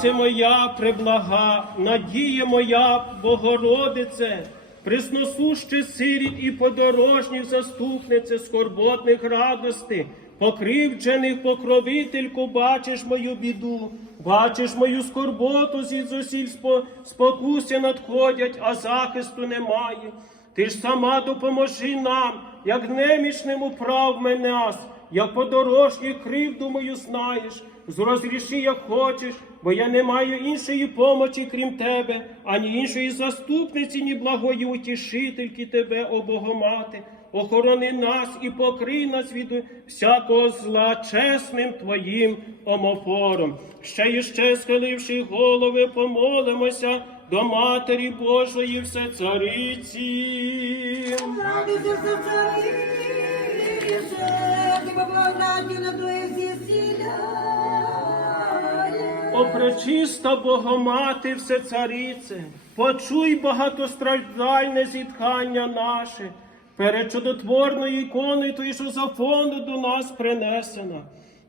Цариця моя преблага, надія моя, Богородице, присносуще сиріт і подорожніх заступнице, скорботних радости, покривджених покровительку, бачиш мою біду, бачиш мою скорботу, зі спокуси надходять, а захисту немає. Ти ж сама допоможи нам, як немічним управ мене, як подорожній кривду мою знаєш, зрозріши, як хочеш, бо я не маю іншої помочі, крім тебе, ані іншої заступниці, ні благої утішительки тебе, о Богомати. Охорони нас і покрий нас від всякого зла чесним твоїм омофором. Ще і ще схиливши голови, помолимося до Матері Божої Всецариці. Все О, пречиста Богомати Всецарице, почуй багатостраждальне зітхання наше, перед чудотворною іконою Твоєю, що за фонду до нас принесена.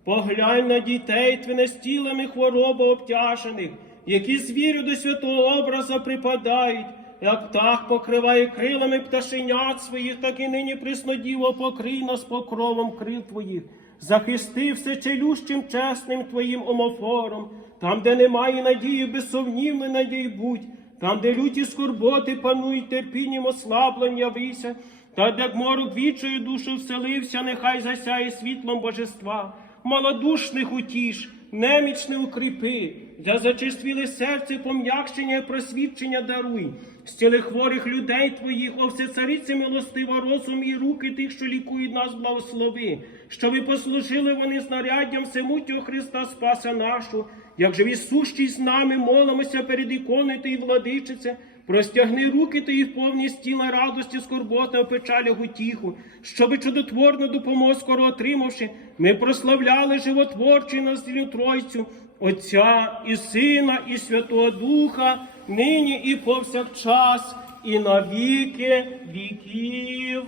Поглянь на дітей твіне з тілами хвороби обтяжених, які з вірю до святого образа припадають, як птах покриває крилами пташенят своїх, так і нині приснодіво покрий нас покровом крил твоїх. Захисти всечелющим чесним твоїм омофором, там, де немає надії, безсумнівно надій будь, там, де люті скорботи панують, терпінням ослаблення вися, та де морок вічою душу вселився, нехай засяє світлом божества, малодушних утіш, немічне укріпи, для зачерствіле серце пом'якшення і просвідчення даруй, зціли хворих людей твоїх, о всецариці милостива розум і руки тих, що лікують нас, благослови, щоби послужили вони знаряддям всемутнього Христа Спаса нашу, як живі сущі з нами, молимося перед іконою Ти, владичице, Простягни руки Твої в повні тіла радості, скорботи, о печалях утіху, щоби чудотворну допомогу скоро отримавши, ми прославляли животворчу і наслідну Тройцю, Отця і Сина, і Святого Духа, нині і повсякчас, і на віки віків.